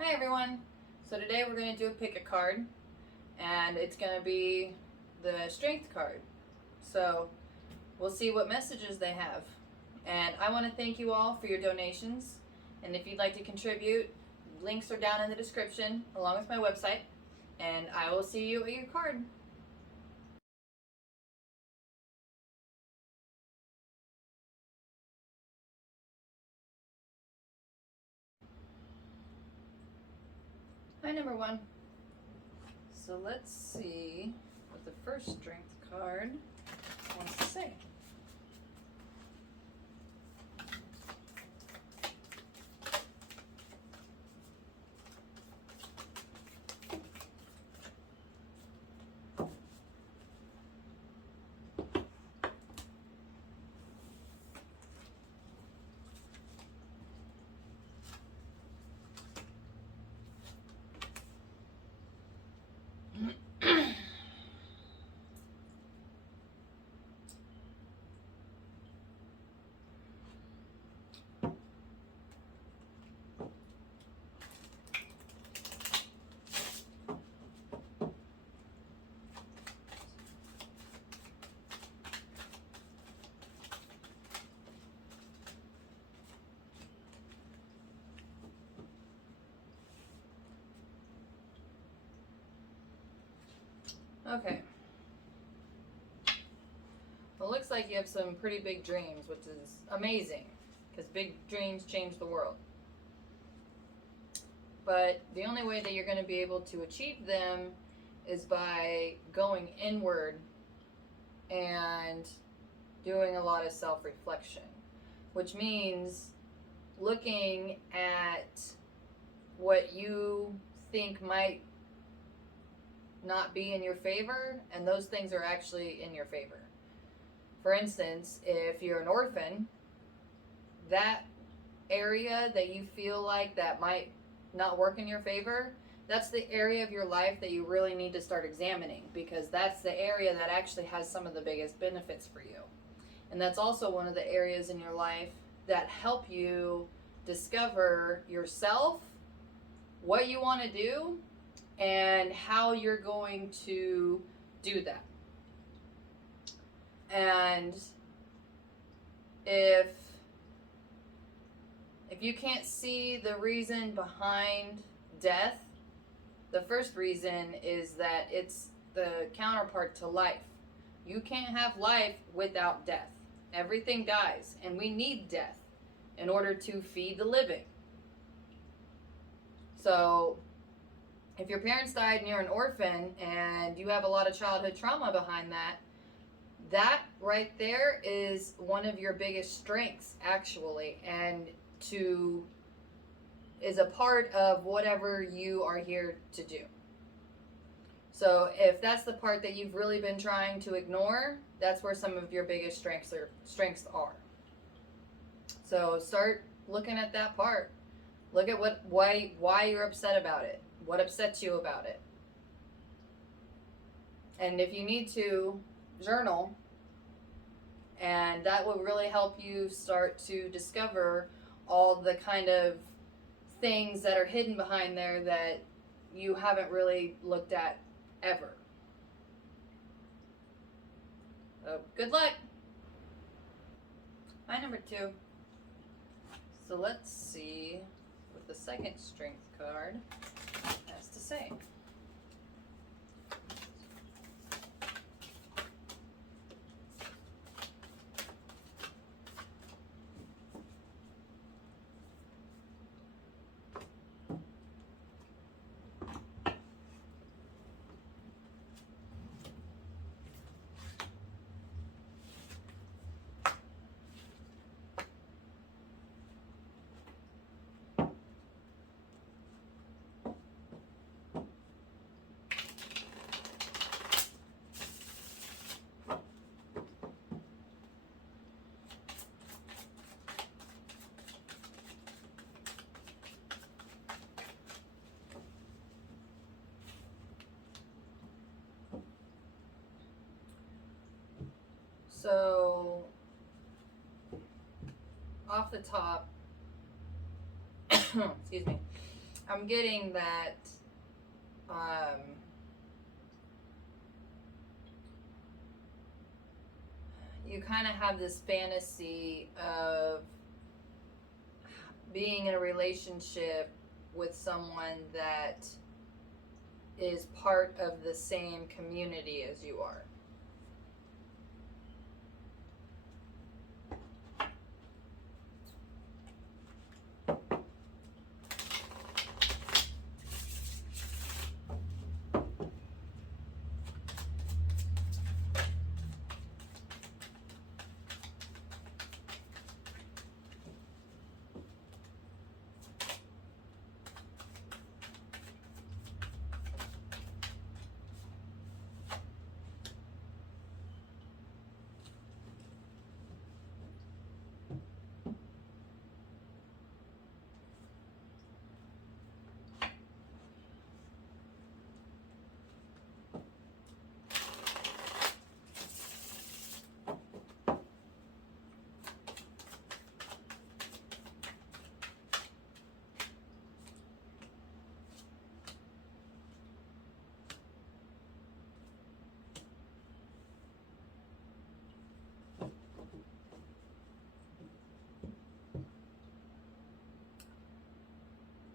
Hi everyone! So today we're going to do a pick a card, and it's going to be the strength card. So we'll see what messages they have. And I want to thank you all for your donations, and if you'd like to contribute, links are down in the description along with my website, and I will see you at your card. Hi number one. So let's see what the first strength card wants to say. Okay. Well, it looks like you have some pretty big dreams, which is amazing, because big dreams change the world. But the only way that you're going to be able to achieve them is by going inward and doing a lot of self-reflection, which means looking at what you think might not be in your favor, and those things are actually in your favor. For instance, if you're an orphan, that area that you feel like that might not work in your favor, that's the area of your life that you really need to start examining, because that's the area that actually has some of the biggest benefits for you. And that's also one of the areas in your life that help you discover yourself, what you want to do, and how you're going to do that. And if you can't see the reason behind death, the first reason is that it's the counterpart to life. You can't have life without death. Everything dies, and we need death in order to feed the living. So if your parents died and you're an orphan and you have a lot of childhood trauma behind that, that right there is one of your biggest strengths, actually, and is a part of whatever you are here to do. So if that's the part that you've really been trying to ignore, that's where some of your biggest strengths are. So start looking at that part. Look at why you're upset about it. What upsets you about it? And if you need to, journal, and that will really help you start to discover all the kind of things that are hidden behind there that you haven't really looked at ever. So good luck. Hi, number two. So let's see what the second strength card has to say. So, off the top, excuse me, I'm getting that you kind of have this fantasy of being in a relationship with someone that is part of the same community as you are.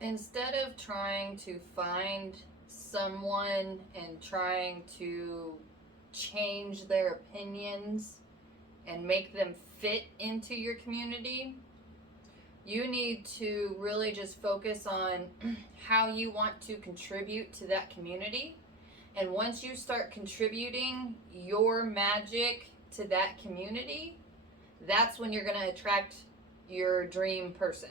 Instead of trying to find someone and trying to change their opinions and make them fit into your community, you need to really just focus on how you want to contribute to that community. And once you start contributing your magic to that community, that's when you're going to attract your dream person.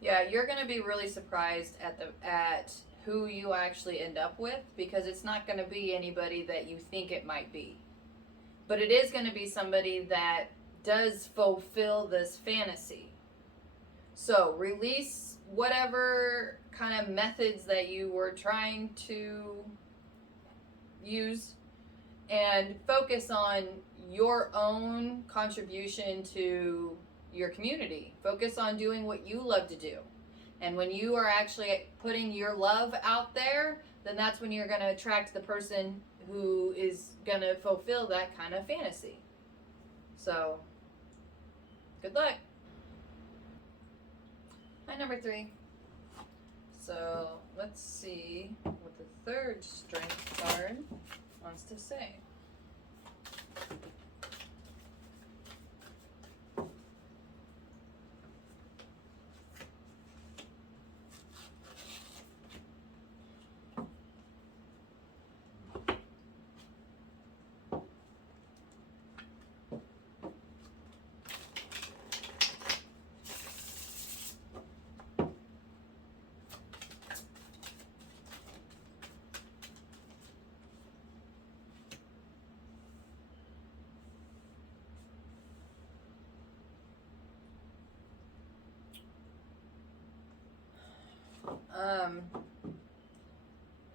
Yeah, you're going to be really surprised at who you actually end up with, because it's not going to be anybody that you think it might be. But it is going to be somebody that does fulfill this fantasy. So release whatever kind of methods that you were trying to use and focus on your own contribution to your community. Focus on doing what you love to do. And when you are actually putting your love out there, then that's when you're going to attract the person who is going to fulfill that kind of fantasy. So, good luck. Hi, number 3. So, let's see what the third strength card wants to say.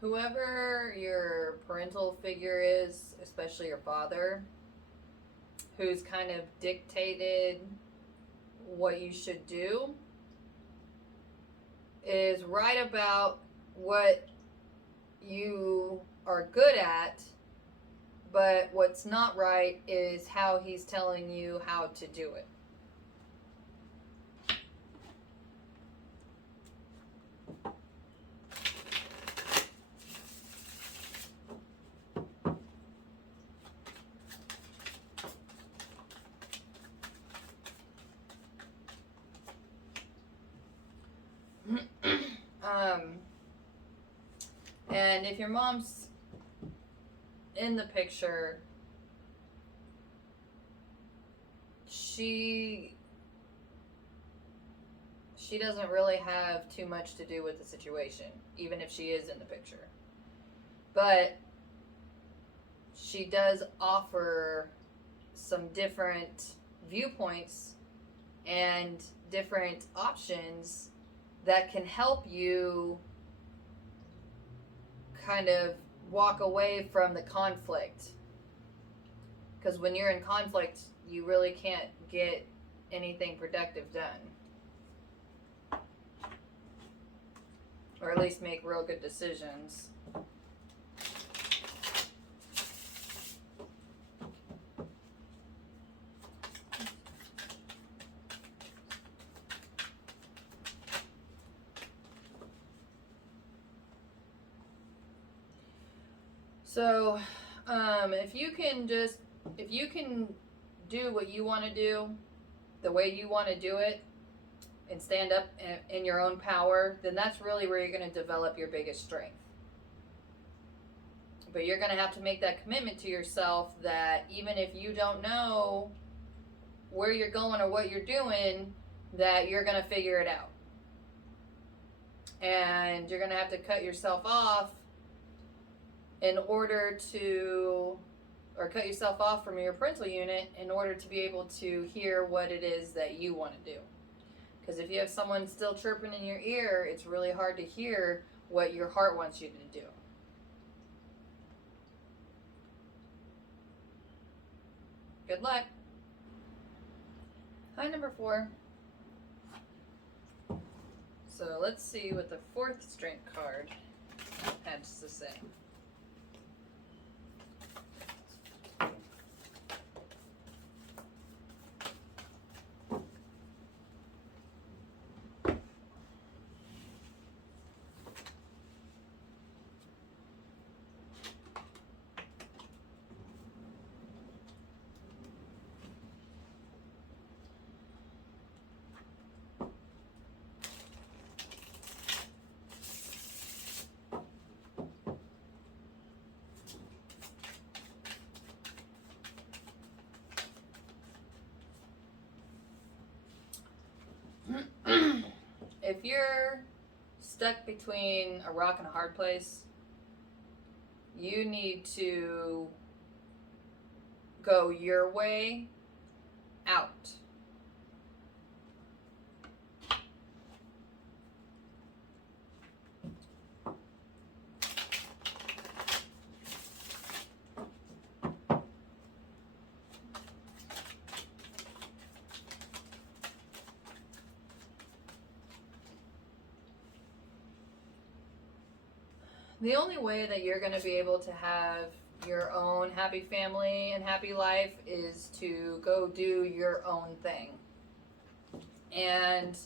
Whoever your parental figure is, especially your father, who's kind of dictated what you should do, is right about what you are good at, but what's not right is how he's telling you how to do it. And if your mom's in the picture, she doesn't really have too much to do with the situation, even if she is in the picture. But she does offer some different viewpoints and different options that can help you kind of walk away from the conflict. Because when you're in conflict, you really can't get anything productive done. Or at least make real good decisions. So, if you can do what you want to do, the way you want to do it, and stand up in your own power, then that's really where you're going to develop your biggest strength. But you're going to have to make that commitment to yourself that even if you don't know where you're going or what you're doing, that you're going to figure it out. And you're going to have to cut yourself off cut yourself off from your parental unit in order to be able to hear what it is that you want to do. Because if you have someone still chirping in your ear, it's really hard to hear what your heart wants you to do. Good luck. Hi, number 4. So let's see what the 4th strength card has to say. If you're stuck between a rock and a hard place, you need to go your way out. The only way that you're going to be able to have your own happy family and happy life is to go do your own thing. And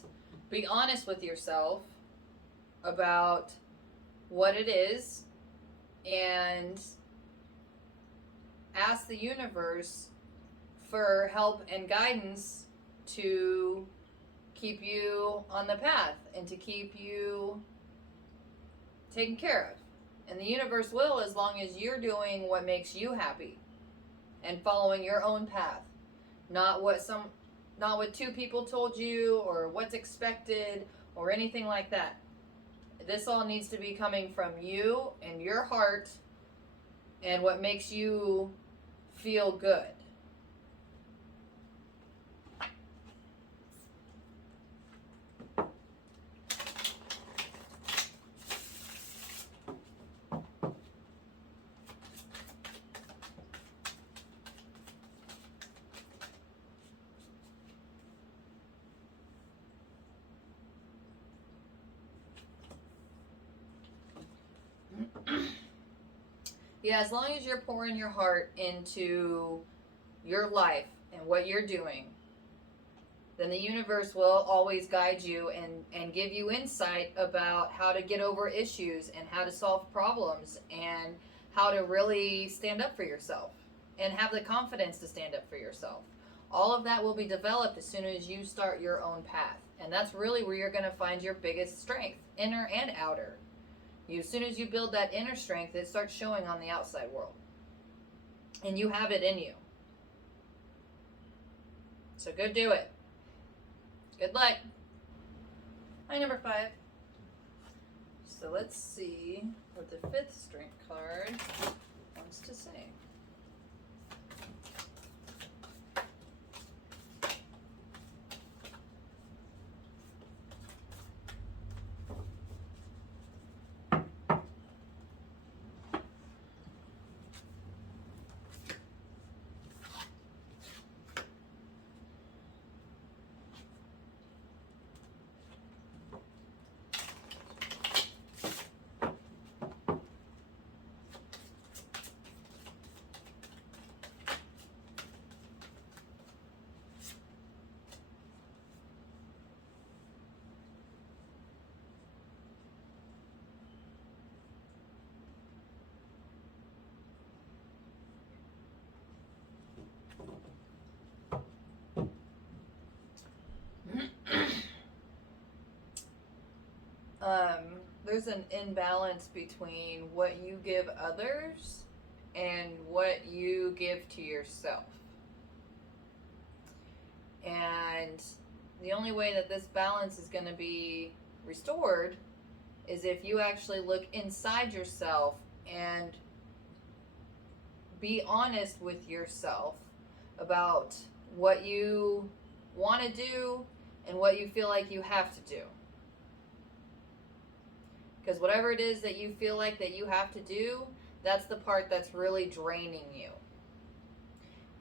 be honest with yourself about what it is and ask the universe for help and guidance to keep you on the path and to keep you taken care of. And the universe will, as long as you're doing what makes you happy and following your own path, not what 2 people told you or what's expected or anything like that. This all needs to be coming from you and your heart and what makes you feel good. Yeah, as long as you're pouring your heart into your life and what you're doing, then the universe will always guide you and give you insight about how to get over issues and how to solve problems and how to really stand up for yourself and have the confidence to stand up for yourself. All of that will be developed as soon as you start your own path. And that's really where you're going to find your biggest strength, inner and outer. As soon as you build that inner strength, it starts showing on the outside world. And you have it in you. So go do it. Good luck. Hi, number 5. So let's see what the fifth strength card wants to say. There's an imbalance between what you give others and what you give to yourself. And the only way that this balance is going to be restored is if you actually look inside yourself and be honest with yourself about what you want to do and what you feel like you have to do. Because whatever it is that you feel like that you have to do, that's the part that's really draining you.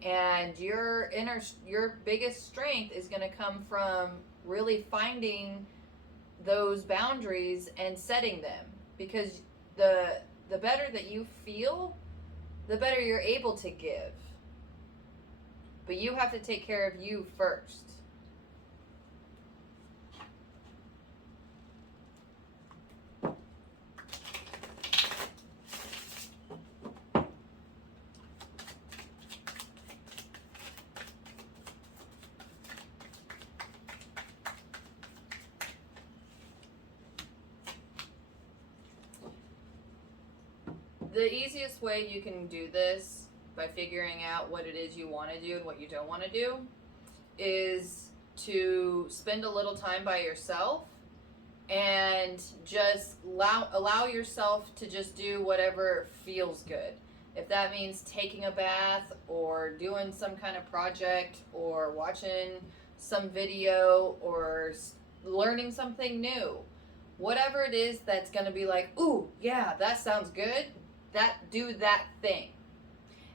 And your biggest strength is going to come from really finding those boundaries and setting them. Because the better that you feel, the better you're able to give. But you have to take care of you first. The easiest way you can do this by figuring out what it is you want to do and what you don't want to do is to spend a little time by yourself and just allow yourself to just do whatever feels good. If that means taking a bath or doing some kind of project or watching some video or learning something new, whatever it is that's going to be like, ooh, yeah, that sounds good. Do that thing.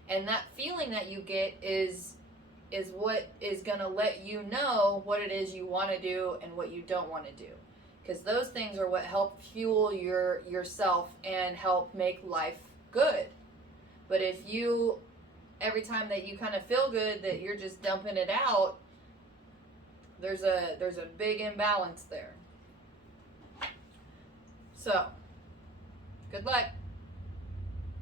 And that feeling that you get is what is going to let you know what it is you want to do and what you don't want to do. Because those things are what help fuel yourself and help make life good. But if you, every time that you kind of feel good that you're just dumping it out, there's a big imbalance there. So, good luck.